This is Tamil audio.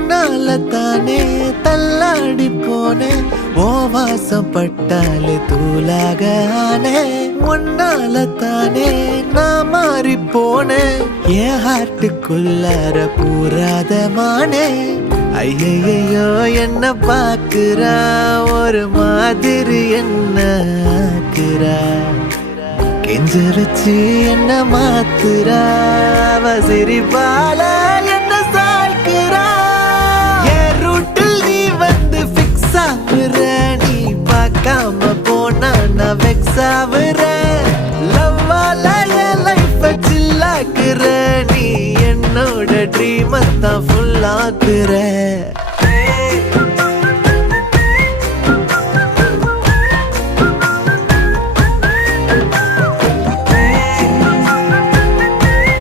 உன்னால தானே தள்ளாடி போனேன் ஓ வாசம் பட்டாலே தூளாக ஆனே உன்னால தானே நான் மாறி போனேன் என் ஹார்ட்டுக்குள்ளார பூராத மானே ஐயையோ என்ன பாக்குறா ஒரு மாதிரி என்ன ஆக்குறா கெஞ்ச வச்சு என்ன மாத்துறா அவ சிரிப்பால என்ன சாய்க்கிறா என் ரூட்டில் நீ வந்து ஃபிக்ஸ் ஆகுற நீ பார்க்காம போனா நான் வெக்ஸ் ஆகுற லவ்வால என் லைஃப் சில்லாக்குற நீ என்னோட ட்ரீம் தான் ஃபுல் ஆக்குற